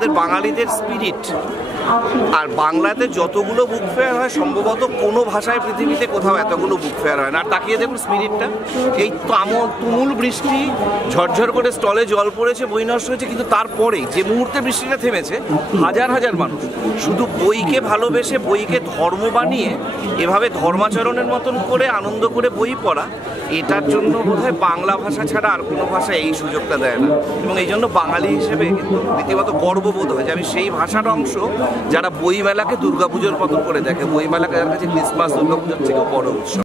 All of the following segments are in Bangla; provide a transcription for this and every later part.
আমাদের বাঙালিদের স্পিরিট। আর বাংলাতে যতগুলো বুক ফেয়ার হয় সম্ভবত কোনো ভাষায় পৃথিবীতে কোথাও এতগুলো বুক ফেয়ার হয় না। আর তাকিয়ে দেখুন স্পিরিটটা, এই তুমুল বৃষ্টি, ঝরঝর করে স্টলে জল পড়েছে, বই নষ্ট হয়েছে, কিন্তু তারপরেই যে মুহূর্তে বৃষ্টিটা থেমেছে হাজার হাজার মানুষ শুধু বইকে ভালোবেসে, বইকে ধর্ম বানিয়ে এভাবে ধর্মাচরণের মতন করে আনন্দ করে বই পড়া, এটার জন্য বোধহয় বাংলা ভাষা ছাড়া আর কোনো ভাষা এই সুযোগটা দেয় না। এবং এই জন্য বাঙালি হিসেবে কিন্তু রীতিমতো গর্ববোধ হয় যে আমি সেই ভাষার অংশ যারা বইমেলাকে দুর্গাপুজোর মতন করে দেখে, বইমেলাকে যার কাছে ক্রিসমাস দুর্গাপুজোর থেকেও বড় উৎসব।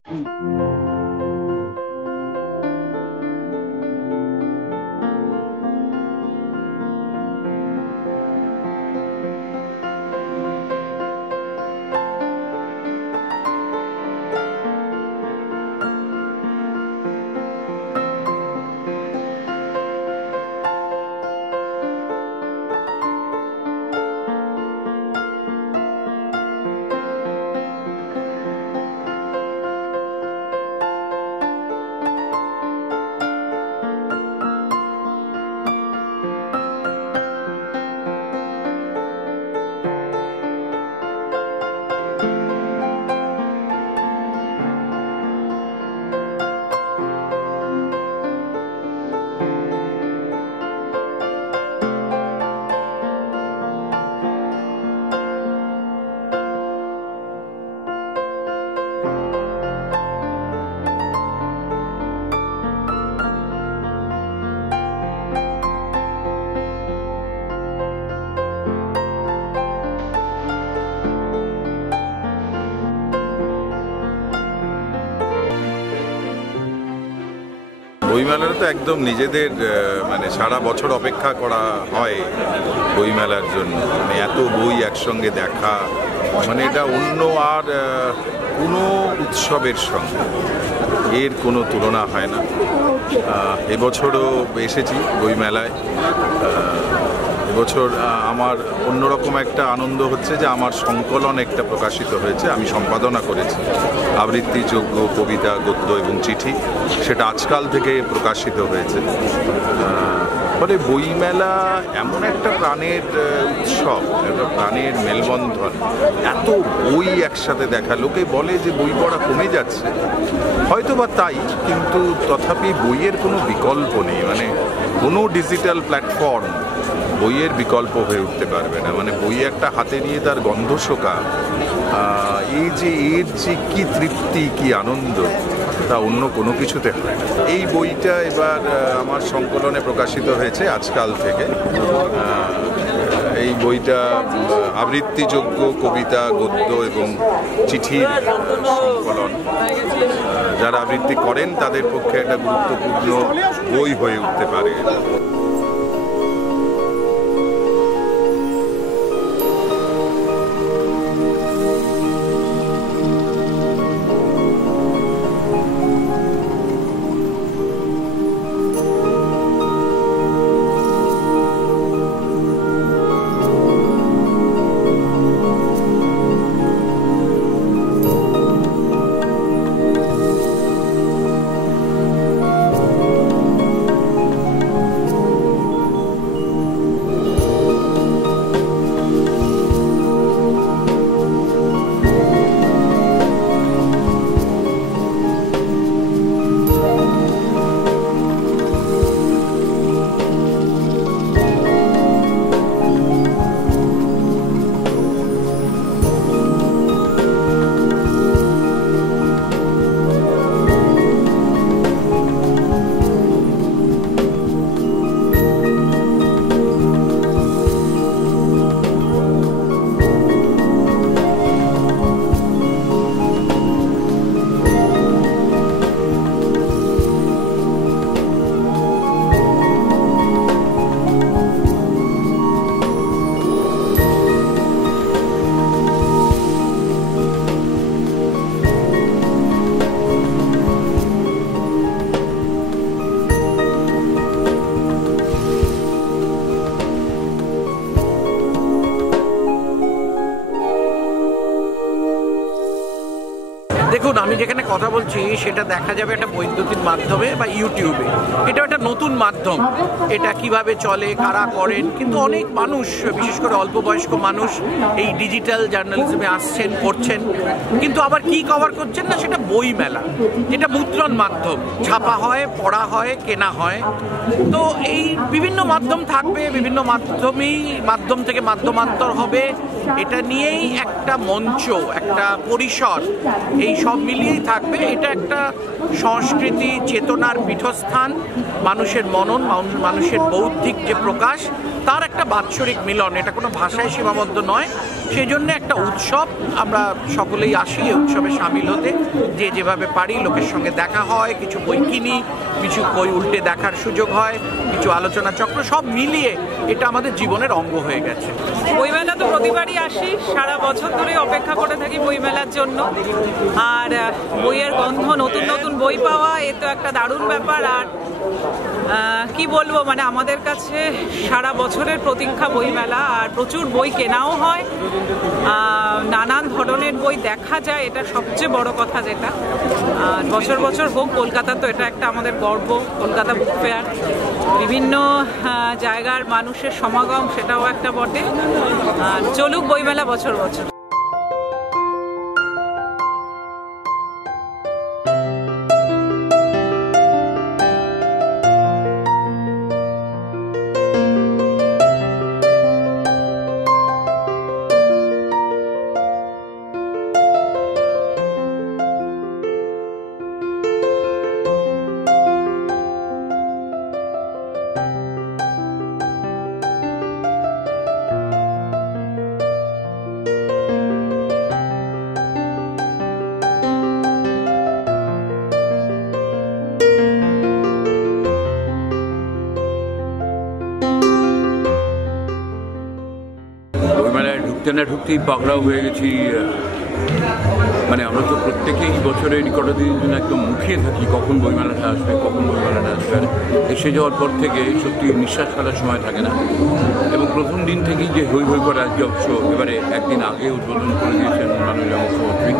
বইমেলার তো একদম নিজেদের মানে সারা বছর অপেক্ষা করা হয় বইমেলার জন্য, মানে এত বই একসঙ্গে দেখা, মানে এটা অন্য আর কোনো উৎসবের সঙ্গে এর কোনো তুলনা হয় না। এবছরও এসেছি বইমেলায়। এবছর আমার অন্যরকম একটা আনন্দ হচ্ছে যে আমার সংকলন একটা প্রকাশিত হয়েছে, আমি সম্পাদনা করেছি আবৃত্তিযোগ্য কবিতা, গদ্য এবং চিঠি, সেটা আজকাল থেকে প্রকাশিত হয়েছে। ফলে বইমেলা এমন একটা প্রাণের উৎসব, একটা প্রাণের মেলবন্ধন, এত বই একসাথে দেখা। লোকে বলে যে বই পড়া কমে যাচ্ছে, হয়তো বা তাই, কিন্তু তথাপি বইয়ের কোনো বিকল্প নেই, মানে কোনো ডিজিটাল প্ল্যাটফর্ম বইয়ের বিকল্প হয়ে উঠতে পারবে না। মানে বই একটা হাতে নিয়ে তার গন্ধ শোকা, এই যে এর যে কী তৃপ্তি, কী আনন্দ, তা অন্য কোনো কিছুতে হয় না। এই বইটা এবার আমার সংকলনে প্রকাশিত হয়েছে আজকাল থেকে। এই বইটা আবৃত্তিযোগ্য কবিতা, গদ্য এবং চিঠির সংকলন। যারা আবৃত্তি করেন তাদের পক্ষে একটা গুরুত্বপূর্ণ বই হয়ে উঠতে পারে। দেখুন, আমি যেখানে কথা বলছি সেটা দেখা যাবে একটা বৈদ্যুতিন মাধ্যমে বা ইউটিউবে। এটা একটা নতুন মাধ্যম, এটা কিভাবে চলে, কারা করেন, কিন্তু অনেক মানুষ, বিশেষ করে অল্প বয়স্ক মানুষ এই ডিজিটাল জার্নালিজমে আসছেন, করছেন, কিন্তু আবার কি কভার করছেন না, সেটা বই মেলা, যেটা মুদ্রণ মাধ্যম, ছাপা হয়, পড়া হয়, কেনা হয়। তো এই বিভিন্ন মাধ্যম থাকবে, বিভিন্ন মাধ্যম থেকে মাধ্যমান্তর হবে, এটা নিয়েই একটা মঞ্চ, একটা পরিসর, এই সব মিলিয়েই থাকবে। এটা একটা সংস্কৃতি চেতনার পীঠস্থান, মানুষের মনন, মানুষের বৌদ্ধিক যে প্রকাশ, তার একটা বাৎসরিক মিলন। এটা কোনো ভাষায় সীমাবদ্ধ নয়, সেই জন্য একটা উৎসব। আমরা সকলেই আসি এই উৎসবে সামিল হতে, যে যেভাবে পারি। লোকের সঙ্গে দেখা হয়, কিছু বই কিনি, কিছু বই উল্টে দেখার সুযোগ হয়, কিছু আলোচনা চক্র, সব মিলিয়ে এটা আমাদের জীবনের অঙ্গ হয়ে গেছে। বইমেলা তো প্রতিবারই আসি, সারা বছর ধরে অপেক্ষা করে থাকি বইমেলার জন্য। আর বইয়ের গন্ধ, নতুন নতুন বই পাওয়া, এ তো একটা দারুণ ব্যাপার। আর কি বলবো, মানে আমাদের কাছে সারা বছরের প্রতীক্ষা বইমেলা, আর প্রচুর বই কেনাও হয়, নানান ধরনের বই দেখা যায়, এটা সবচেয়ে বড় কথা। যেটা বছর বছর হোক, কলকাতা তো এটা একটা আমাদের গর্ব, কলকাতা বুক ফেয়ার, বিভিন্ন জায়গার মানুষের সমাগম, সেটাও একটা বটে। আর চলুক বইমেলা বছর বছর। ঢুকতেই পাকড়াও হয়ে গেছি। মানে আমরা তো প্রত্যেকেই বছরের কটা দিনের জন্য একদম মুখিয়ে থাকি, কখন বইমেলাটা আসবে, কখন বইমেলাটা আসবে। এসে যাওয়ার পর থেকে সত্যি নিঃশ্বাস ফেলার সময় থাকে না। এবং প্রথম দিন থেকেই যে হই হই করে রাজ্য উৎসব, এবারে একদিন আগে উদ্বোধন করে দিয়েছেন মাননীয় মুখ্যমন্ত্রী।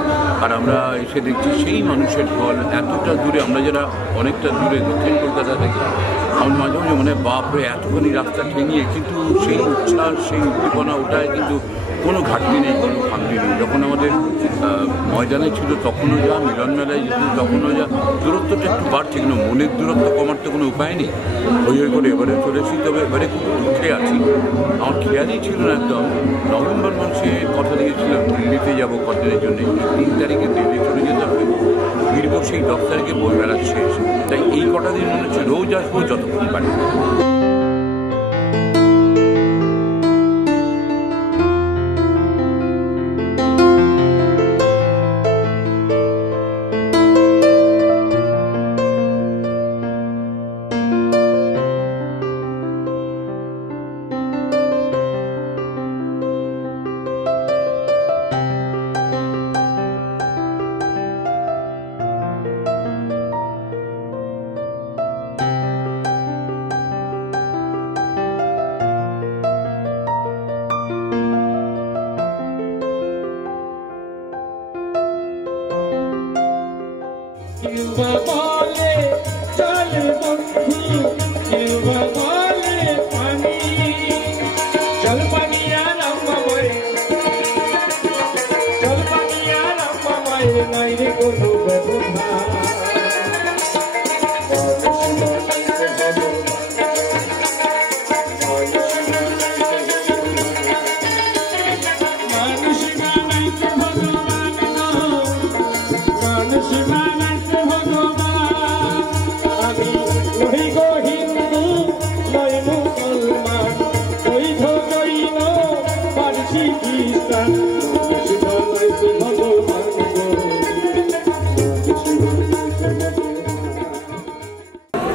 আর আমরা এসে দেখছি সেই মানুষের ঢল এতটা দূরে, আমরা যারা অনেকটা দূরে দক্ষিণ কলকাতা থেকে, আমার মাঝে মাঝে মানে বাপরে এতখানি রাস্তা ঠেঙিয়ে, কিন্তু সেই উচ্ছ্বাস, সেই উদ্দীপনা, ওটায় কিন্তু কোনো ঘাটতি নেই, কোনো খামতি নেই। যখন আমাদের ময়দানে ছিল তখনও যা, মিলন মেলায় যেত তখনও যা, দূরত্বটা একটু বাড়ছে, কিন্তু মনের দূরত্ব কমার তো কোনো উপায় নেই। হই হই করে এবারে চলেছি। তবে এবারে খুব দুঃখে আছি, আমার খেয়ালই ছিল না একদম। নভেম্বর মাসে কথা দিয়েছিলাম দিল্লিতে যাবো কদিনের জন্য, 3 তারিখে দিল্লি চলে যেতে হবে, ফিরবো সেই 10 তারিখে বইমেলা শেষ। তাই এই কটা দিন মনে হচ্ছে রোজ আসবো যতক্ষণ পারি।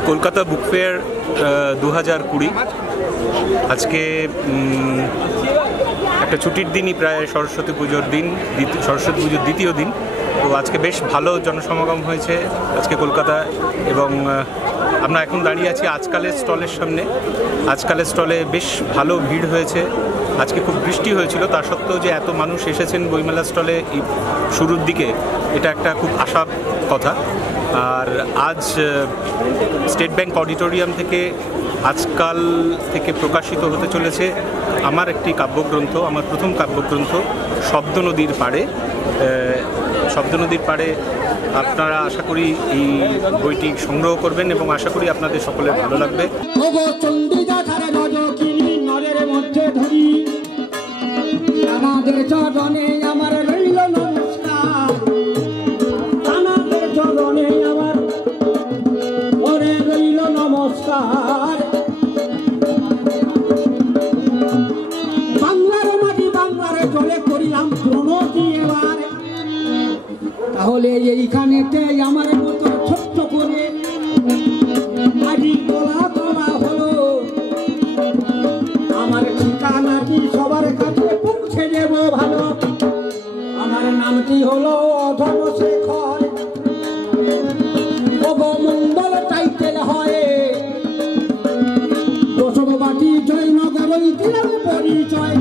কলকাতা বুক ফেয়ার 2020 আজকে একটা ছুটির দিনই, প্রায় সরস্বতী পুজোর দিন, সরস্বতী পুজোর দ্বিতীয় দিন। তো আজকে বেশ ভালো জনসমাগম হয়েছে আজকে কলকাতা, এবং আমরা এখন দাঁড়িয়ে আছি আজকালের স্টলের সামনে। আজকালের স্টলে বেশ ভালো ভিড় হয়েছে। আজকে খুব বৃষ্টি হয়েছিল, তা সত্ত্বেও যে এত মানুষ এসেছেন বইমেলা স্টলে শুরুর দিকে, এটা একটা খুব আশার কথা। আর আজ স্টেট ব্যাংক অডিটোরিয়াম থেকে আজকাল থেকে প্রকাশিত হতে চলেছে আমার একটি কাব্যগ্রন্থ, আমার প্রথম কাব্যগ্রন্থ শব্দ নদীর পাড়ে। শব্দ নদীর পাড়ে আপনারা আশা করি এই বইটি সংগ্রহ করবেন এবং আশা করি আপনাদের সকলের ভালো লাগবে। আমাদের চরণে আমার রইল নমস্কার, আমাদের চরণে আমার ওরে রইল নমস্কার। বাংলার মাটি বাংলার জলে করিলাম প্রণতি এবার, তাহলে এইখানেতে আমার মতো ছোট্ট করে আজ তোলা তোলা হলো। আমার ঠিকানাটি সবার কাছে পৌঁছে দেব ভালো। আমার নামটি হলো ধর্মশেখর, অবমঙ্গল টাইটেল হয় বসবাটি জয়নগর দিলাম পরিচয়।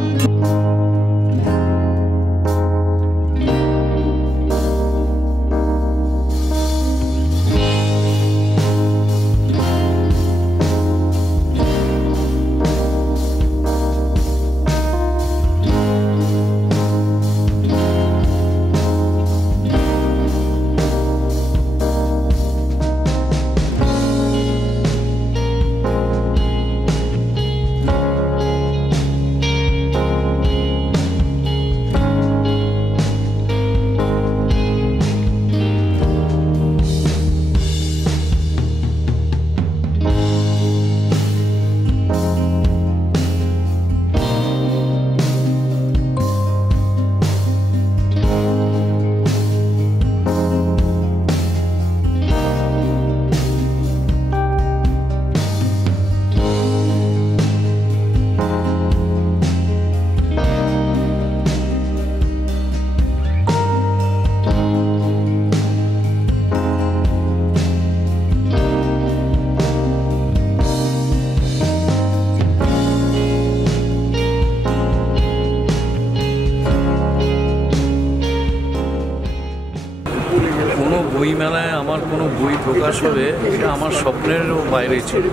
বইমেলায় আমার কোনো বই প্রকাশ হবে এটা আমার স্বপ্নেরও বাইরে ছিল।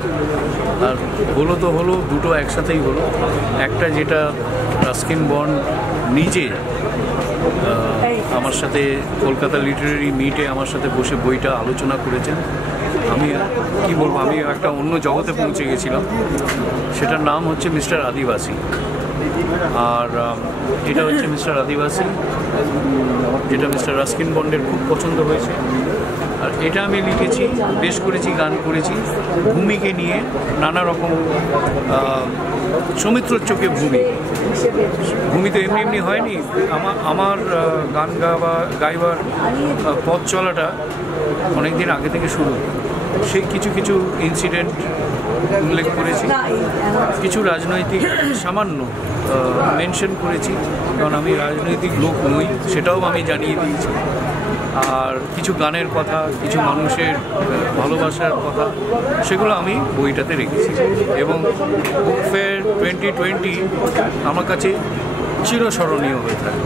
আর হলো তো হলো, দুটো একসাথেই হলো। একটা যেটা রাস্কিন বন্ড নিজে আমার সাথে কলকাতা লিটারেরি মিটে আমার সাথে বসে বইটা আলোচনা করেছেন। আমি কি বলবো, আমি একটা অন্য জগতে পৌঁছে গেছিলাম। সেটার নাম হচ্ছে মিস্টার আদিবাসী। আর এটা হচ্ছে মিস্টার আদিবাসী, যেটা মিস্টার রাস্কিন বন্ডের খুব পছন্দ হয়েছে। আর এটা আমি লিখেছি, বেশ করেছি, গান করেছি ভূমিকে নিয়ে, নানা রকম সৌমিত্রর চোখে ভূমি তো এমনি এমনি হয়নি। আমার গান গাইবার পথ চলাটা অনেকদিন আগে থেকে শুরু। সেই কিছু কিছু ইনসিডেন্ট উল্লেখ করেছি, কিছু রাজনৈতিক সামান্য মেনশন করেছি, কারণ আমি রাজনৈতিক লোক নই, সেটাও আমি জানিয়ে দিয়েছি। আর কিছু গানের কথা, কিছু মানুষের ভালোবাসার কথা, সেগুলো আমি বইটাতে রেখেছি। এবং বুক ফেয়ার 2020 আমার কাছে চিরস্মরণীয় হয়ে থাকে।